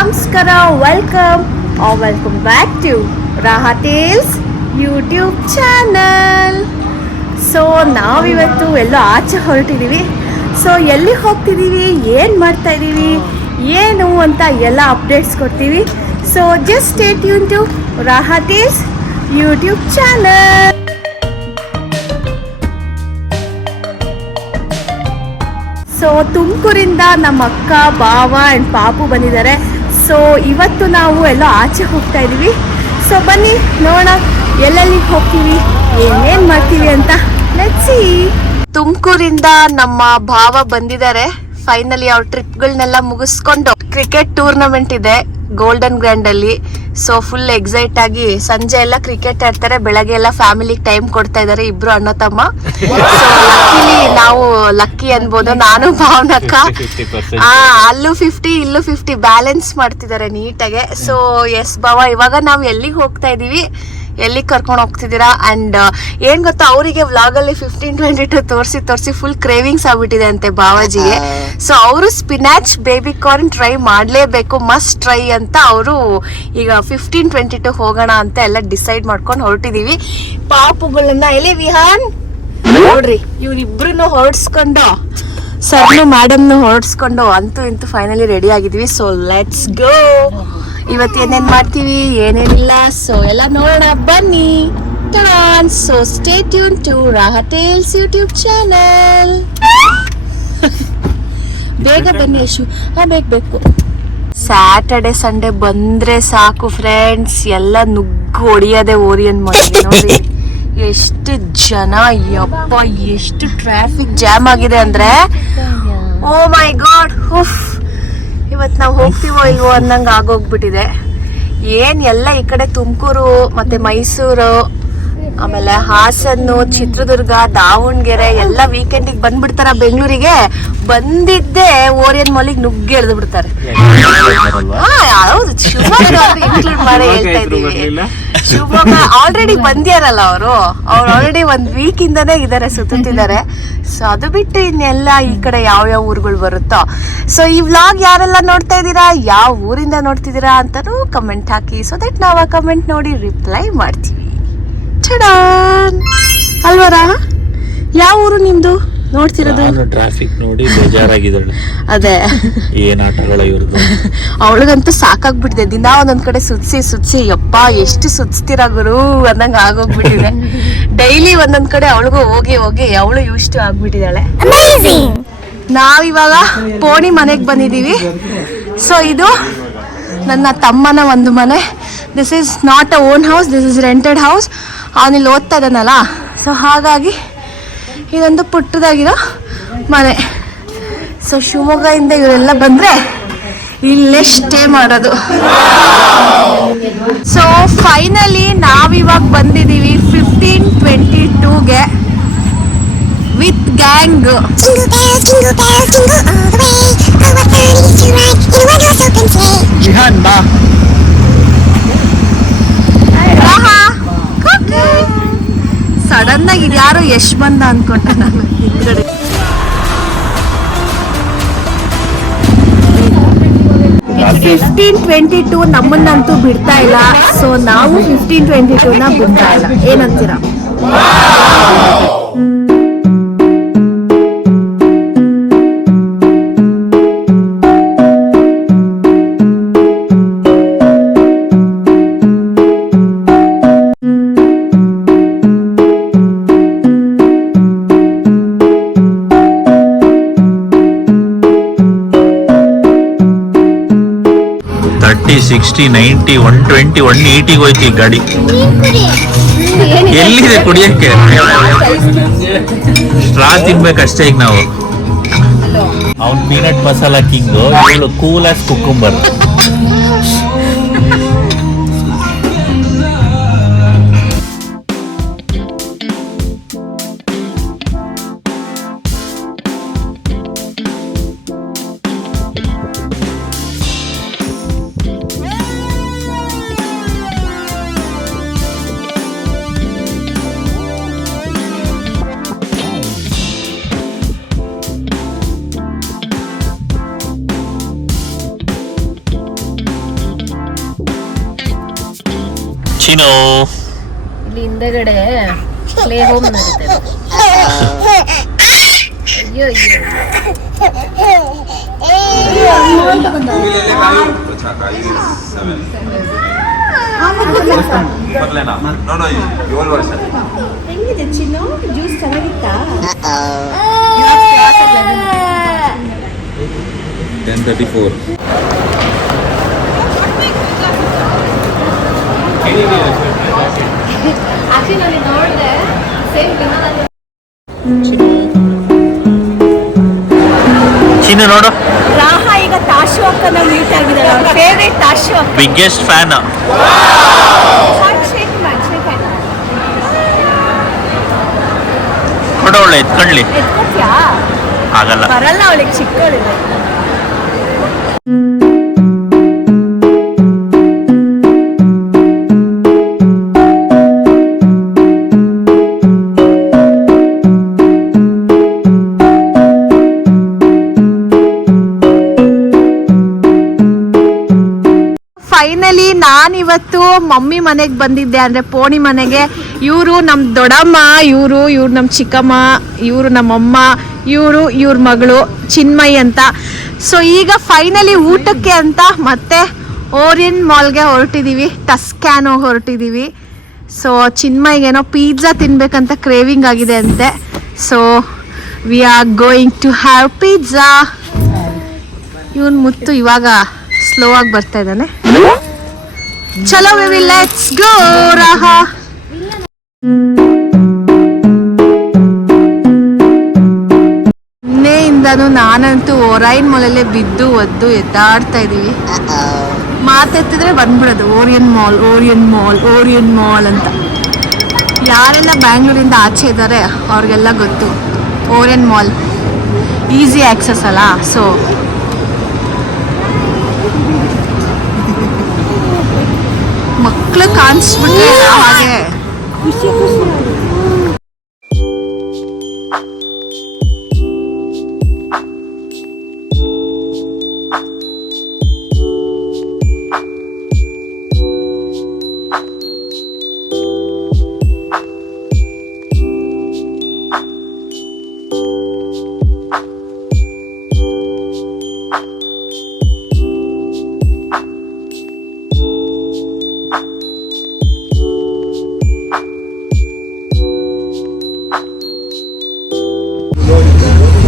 ನಮಸ್ಕಾರ, welcome back to Raha Tales YouTube channel. So ನಾವಿವತ್ತು ಎಲ್ಲೋ ಆಚೆ ಹೊರಟಿದ್ದೀವಿ. ಸೊ ಎಲ್ಲಿಗೆ ಹೋಗ್ತಿದ್ದೀವಿ, ಏನು ಮಾಡ್ತಾ ಇದ್ದೀವಿ, ಏನು ಅಂತ ಎಲ್ಲ ಅಪ್ಡೇಟ್ಸ್ ಕೊಡ್ತೀವಿ. So just stay tune to Raha Tales YouTube channel. So ತುಮಕೂರಿಂದ ನಮ್ಮ ಅಕ್ಕ, ಬಾವ ಆ್ಯಂಡ್ ಪಾಪು ಬಂದಿದ್ದಾರೆ. ಸೊ ಇವತ್ತು ನಾವು ಎಲ್ಲ ಆಚೆ ಹೋಗ್ತಾ ಇದ್ದೀವಿ. ಸೊ ಬನ್ನಿ ನೋಡೋಣ ಎಲ್ಲೆಲ್ಲಿಗೆ ಹೋಗ್ತೀವಿ, ಏನೇನು ಮಾಡ್ತೀವಿ ಅಂತ. Let's see. ತುಮಕೂರಿಂದ ನಮ್ಮ ಭಾವ ಬಂದಿದ್ದಾರೆ. ಫೈನಲಿ ಅವ್ರ ಟ್ರಿಪ್ಗಳನ್ನೆಲ್ಲ ಮುಗಿಸ್ಕೊಂಡು ಕ್ರಿಕೆಟ್ ಟೂರ್ನಮೆಂಟ್ ಇದೆ ಗೋಲ್ಡನ್ ಗ್ರ್ಯಾಂಡ್ ಅಲ್ಲಿ. ಸೊ ಫುಲ್ ಎಕ್ಸೈಟ್ ಆಗಿ ಸಂಜೆ ಎಲ್ಲ ಕ್ರಿಕೆಟ್ ಆಡ್ತಾರೆ, ಬೆಳಗ್ಗೆ ಎಲ್ಲ ಫ್ಯಾಮಿಲಿಗೆ ಟೈಮ್ ಕೊಡ್ತಾ ಇದ್ದಾರೆ ಇಬ್ರು ಅಣ್ಣ ತಮ್ಮ. ಲಕ್ಕಿಲಿ ನಾವು ಲಕ್ಕಿ ಅನ್ಬೋದು, ನಾನು ಭಾವನಕ್ಕ. ಅಲ್ಲೂ 50 ಇಲ್ಲೂ 50 ಬ್ಯಾಲೆನ್ಸ್ ಮಾಡ್ತಿದ್ದಾರೆ ನೀಟಾಗೆ. ಸೊ ಎಸ್ ಭಾವ, ಇವಾಗ ನಾವು ಎಲ್ಲಿಗೆ ಹೋಗ್ತಾ ಇದೀವಿ, ಎಲ್ಲಿಗೆ ಕರ್ಕೊಂಡು ಹೋಗ್ತಿದ್ದೀರಾ? ಅಂಡ್ ಏನ್ ಗೊತ್ತಾ, ಅವರಿಗೆ ವ್ಲಾಗಲ್ಲಿ 15-22 ತೋರಿಸಿ ಫುಲ್ ಕ್ರೇವಿಂಗ್ಸ್ ಆಗ್ಬಿಟ್ಟಿದೆ ಅಂತೆ ಬಾವಾಜಿಗೆ. ಸೊ ಅವರು ಸ್ಪಿನಾಚ್ ಬೇಬಿ ಕಾರ್ನ್ ಟ್ರೈ ಮಾಡಲೇಬೇಕು, ಮಸ್ಟ್ ಟ್ರೈ ಅಂತ ಅವರು ಈಗ 15-22 ಹೋಗೋಣ ಅಂತ ಎಲ್ಲ ಡಿಸೈಡ್ ಮಾಡ್ಕೊಂಡು ಹೊರಟಿದೀವಿ. ಪಾಪುಗಳನ್ನ ಎಲ್ಲಿ ವಿಹಾನ್ ನೋಡ್ರಿ, ಇವ್ರಿಬ್ರು ಹೊರಡ್ಸ್ಕೊಂಡು ಸರ್ನು ಮೇಡಮ್ನು ಹೊರಡ್ಸ್ಕೊಂಡು ಅಂತೂ ಇಂತೂ ಫೈನಲಿ ರೆಡಿ ಆಗಿದ್ವಿ. So let's go. ಇವತ್ತು ಏನೇನ್ ಮಾಡ್ತೀವಿ, ಏನೇನಿಲ್ಲ, ಸೊ ಎಲ್ಲ ನೋಡೋಣ ಬನ್ನಿ. So stay tune to Raha Tales YouTube channel. ಬೇಗ ಬನ್ನಿ ಯಶು. ಬೇಕು. ಸ್ಯಾಟರ್ಡೆ ಸಂಡೇ ಬಂದ್ರೆ ಸಾಕು ಫ್ರೆಂಡ್ಸ್, ಎಲ್ಲ ನುಗ್ಗು ಹೊಡಿಯೋದೆ ಓರಿಯನ್ ಮಾಡಿ. ನೋಡಿ ಎಷ್ಟು ಜನ, ಯಪ್ಪ ಎಷ್ಟು ಟ್ರಾಫಿಕ್ ಜಾಮ್ ಆಗಿದೆ ಅಂದ್ರೆ, ಓ ಮೈ ಗಾಡ್. ಇವತ್ತು ನಾವು ಹೋಗ್ತೀವೋ ಇಲ್ವೋ ಅನ್ನಂಗೆ ಆಗೋಗ್ಬಿಟ್ಟಿದೆ. ಏನ್ ಎಲ್ಲ ಈ ಕಡೆ ತುಮಕೂರು ಮತ್ತೆ ಮೈಸೂರು, ಆಮೇಲೆ ಹಾಸನ್ನು, ಚಿತ್ರದುರ್ಗ, ದಾವಣಗೆರೆ ಎಲ್ಲ ವೀಕೆಂಡಿಗೆ ಬಂದ್ಬಿಡ್ತಾರ ಬೆಂಗಳೂರಿಗೆ. ಬಂದಿದ್ದೆ ಓರಿಯನ್ ಮಾಲಿಗೆ ನುಗ್ಗಿ ಎಳ್ದು ಬಿಡ್ತಾರೆ. ಹೌದು, ಶಿವಮೊಗ್ಗ ಇನ್ಕ್ಲೂಡ್ ಮಾಡಿ ಹೇಳ್ತಾ ಇದೀವಿ. ಶಿವಮೊಗ್ಗ ಆಲ್ರೆಡಿ ಬಂದ್ಯಾರಲ್ಲ ಅವ್ರು ಆಲ್ರೆಡಿ 1 ವೀಕ್ ಇಂದಾನೇ ಇದಾರೆ, ಸುತ್ತಿದ್ದಾರೆ. ಸೊ ಅದು ಬಿಟ್ಟು ಇನ್ನೆಲ್ಲ ಈ ಕಡೆ ಯಾವ ಊರುಗಳು ಬರುತ್ತೋ. ಸೊ ಈ ವ್ಲಾಗ್ ಯಾರೆಲ್ಲ ನೋಡ್ತಾ ಇದ್ದೀರಾ, ಯಾವ ಊರಿಂದ ನೋಡ್ತಿದ್ದೀರಾ ಅಂತಾನು ಕಮೆಂಟ್ ಹಾಕಿ. ಸೊ ದಟ್ ನಾವು ಆ ಕಮೆಂಟ್ ನೋಡಿ ರಿಪ್ಲೈ ಮಾಡ್ತೀವಿ. ಅಲ್ವರ? ಯಾವ ಊರು ನಿಮ್ದು ನೋಡ್ತಿರೋದು? ಟ್ರಾಫಿಕ್ ನೋಡಿ ಬೇಜಾರಾಗಿದ್ದಾಳೆ. ಅದೇ ಏನ್ ಆಟಗಳ ಇವ್ರದ್ದು. ಅವಳಿಗಂತೂ ಸಾಕಾಗ್ಬಿಟ್ಟಿದೆ, ದಿನ ಒಂದೊಂದ್ ಕಡೆ ಸುತ್ಸಿ ಯಪ್ಪ ಎಷ್ಟು ಸುತ್ಸ್ತೀರ ಗುರು ಅನ್ನಂಗ ಆಗೋಗ್ಬಿಟ್ಟಿದೆ. ಡೈಲಿ ಒಂದೊಂದ್ ಕಡೆ ಅವಳಿಗೂ ಹೋಗಿ ಅವಳು ಇಷ್ಟು ಆಗ್ಬಿಟ್ಟಿದ್ದಾಳೆ. ನಾವಿವಾಗ ಪೋಣಿ ಮನೆಗೆ ಬಂದಿದೀವಿ. ಸೊ ಇದು ನನ್ನ ತಮ್ಮನ ಒಂದು ಮನೆ. This is not a own house, this is rented house. ಅವನಿಲ್ಲಿ ಓದ್ತಾ ಇದ್ದಾನಲ್ಲ, ಸೊ ಹಾಗಾಗಿ ಇದೊಂದು ಪುಟ್ಟದಾಗಿರೋ ಮನೆ. ಸೊ ಶಿವಮೊಗ್ಗದಿಂದ ಇವರೆಲ್ಲ ಬಂದರೆ ಇಲ್ಲೇ ಸ್ಟೇ ಮಾಡೋದು. ಸೊ ಫೈನಲಿ ನಾವಿವಾಗ ಬಂದಿದ್ದೀವಿ 15-22ಗೆ ವಿತ್ ಗ್ಯಾಂಗ್. ಸಡನ್ ಆಗಿ ಇದ್ಯಾರೋ ಯಶ್ ಬಂದ ಅನ್ಕೊಂಡೆ ನಾನು ಹಿಂದ್ಗಡೆ. It's 15-22 ನಮ್ಮನ್ನಂತೂ ಬಿಡ್ತಾ ಇಲ್ಲ. ಸೊ ನಾವು 15-22ನ ಬಿಡ್ತಾ ಇಲ್ಲ. ಏನಂತೀರಾ? $30, $60, $90, $120, $180 ಹೋಯ್ತು ಈ ಗಾಡಿ. ಎಲ್ಲಿದೆ ಕುಡಿಯಕ್ಕೆ? ಸ್ಟ್ರಾ ತಿನ್ಬೇಕಷ್ಟೇ ಈಗ ನಾವು. ಅವ್ನ್ ಪೀನಟ್ ಮಸಾಲಾ ಕಿಂಗು, ಇವಳು ಕೂಲ್ ಆಸ್ ಕುಕ್ಕುಂಬರ್. ಚಿನೋ ಇಲ್ಲಿ ಹಿಂದೆಗಡೆ ಪ್ಲೇ ಹೋಮ್ ನಡೀತದೆ. ಅಯ್ಯೋ ಹೆಂಗಿದೆ ಚಿನ್ನು? ಜ್ಯೂಸ್ ಚೆನ್ನಾಗಿತ್ತಾ? 10:34. ಆಕ್ಚುಲಿ ನೋಡಿದೆ ಸೇಮ್ ಚಿನ್ನು ನೋಡು, ರಾಹ ಈಗ ತಾಶು ಅಕ್ಕನ ಮೀಟ್ ಆಗಿದ್ದಾಳೆ. ಅವ್ರ ಫೇವ್ರೇಟ್ ತಾಶು ಅಕ್ಕ. Biggest fan. ಕೊಡೋಳೆ ಎತ್ಕೊಳ್ಳಿ. ಎತ್ಕೊತ್ಯಾ? ಆಗಲ್ಲ. ಬರಲ್ಲ ಅವಳಿಗೆ, ಚಿಕ್ಕವಳಿದೆ. ಫೈನಲಿ ನಾನಿವತ್ತು ಮಮ್ಮಿ ಮನೆಗೆ ಬಂದಿದ್ದೆ, ಅಂದರೆ ಪೋಣಿ ಮನೆಗೆ. ಇವರು ನಮ್ಮ ದೊಡ್ಡಮ್ಮ, ಇವರು ನಮ್ಮ ಚಿಕ್ಕಮ್ಮ, ಇವರು ನಮ್ಮಮ್ಮ, ಇವ್ರ ಮಗಳು ಚಿನ್ಮಯಿ ಅಂತ. ಸೊ ಈಗ ಫೈನಲಿ ಊಟಕ್ಕೆ ಅಂತ ಮತ್ತೆ ಓರಿಯನ್ ಮಾಲ್ಗೆ ಹೊರಟಿದ್ದೀವಿ, ಟಸ್ಕ್ಯಾನೋ ಹೊರಟಿದ್ದೀವಿ. ಸೊ ಚಿನ್ಮಯಿಗೇನೋ ಪಿಜ್ಜಾ ತಿನ್ಬೇಕಂತ ಕ್ರೇವಿಂಗ್ ಆಗಿದೆ ಅಂತೆ. So we are going to have pizza. ಇವನ್ ಮುತ್ತು ಇವಾಗ ಸ್ಲೋ ಆಗಿ ಬರ್ತಾ ಇದ್ದಾನೆ. ಚಲೋ ಬೇಬಿ, ಲೆಟ್ಸ್ ಗೋ ರಾಹ. ನಿನ್ನೆಯಿಂದನೂ ನಾನಂತೂ ಓರೈನ್ ಮಾಲಲ್ಲೇ ಬಿದ್ದು ಒದ್ದು ಎದ್ದಾಡ್ತಾ ಇದ್ದೀವಿ. ಮಾತೆತ್ತಿದ್ರೆ ಬಂದ್ಬಿಡೋದು Orion mall Orion mall Orion mall ಅಂತ. ಯಾರೆಲ್ಲ ಬ್ಯಾಂಗ್ಳೂರಿಂದ ಆಚೆ ಇದ್ದಾರೆ ಅವ್ರಿಗೆಲ್ಲ ಗೊತ್ತು ಓರಿಯನ್ ಮಾಲ್ ಈಸಿ ಆಕ್ಸೆಸ್ ಅಲ್ಲ. ಸೊ ಮಕ್ಕಳು ಕಾಣಿಸ್ಬಿಟ್ರೆ ಹಾಗೆ ಖುಷಿ ಖುಷಿ.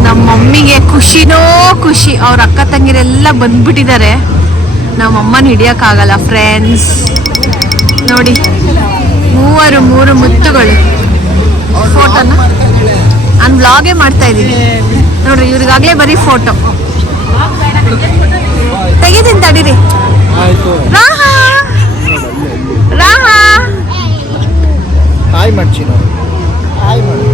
ನಮ್ಮ ಮಮ್ಮಿಗೆ ಖುಷಿನೋ ಖುಷಿ. ಅವ್ರ ಅಕ್ಕ ತಂಗಿರೆಲ್ಲ ಬಂದ್ಬಿಟ್ಟಿದ್ದಾರೆ. ನಮ್ಮಮ್ಮನ ಹಿಡಿಯೋಕ್ಕಾಗಲ್ಲ. ಫ್ರೆಂಡ್ಸ್ ನೋಡಿ, ಮೂರು ಮುತ್ತುಗಳು. ಫೋಟೋನ ನಾನು ಬ್ಲಾಗೇ ಮಾಡ್ತಾ ಇದ್ದೀನಿ ನೋಡ್ರಿ. ಇವ್ರಿಗಾಗಲೇ ಬರೀ ಫೋಟೋ ತೆಗಿತೀನಿ, ತಡೀರಿ. ರಾಹ ರಾಹ ಹಾಯ್ ಮಾಡ್ತೀನಿ. ಹಾಯ್ ಮಾಡಿ.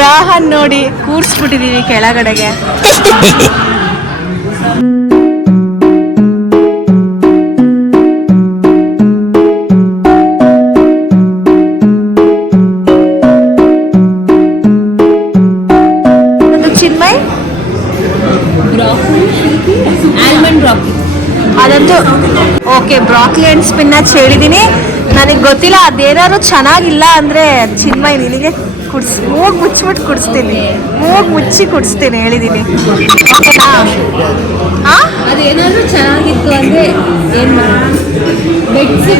ರಾಹನ್ ನೋಡಿ ಕೂರ್ಸ್ಬಿಟ್ಟಿದೀವಿ ಕೆಳಗಡೆಗೆ. ಚಿನ್ಮಯ್ ಆಲ್ಮಂಡ್ ಬ್ರಾಕ್ಲಿ ಅದಂತೂ ಓಕೆ. ಬ್ರಾಕ್ಲಿ ಅಂಡ್ ಸ್ಪಿನಾಚ್ ಹೇಳಿದ್ದೀನಿ. ನನಗೆ ಗೊತ್ತಿಲ್ಲ, ಅದೇನಾದ್ರು ಚೆನ್ನಾಗಿಲ್ಲ ಅಂದರೆ ಚಿನ್ಮಯ್ ನಿನಗೆ ಮೂಗು ಮುಚ್ಚಿಬಿಟ್ಟು ಕುಡಿಸ್ತೀನಿ, ಮೂಗು ಮುಚ್ಚಿ ಕುಡಿಸ್ತೀನಿ ಹೇಳಿದ್ದೀನಿ. ಓಕೆನಾ? ಹಾಂ, ಅದೇನಾದರೂ ಚೆನ್ನಾಗಿತ್ತು ಅಂದರೆ ಏನು ಬೆಡ್ಸಿ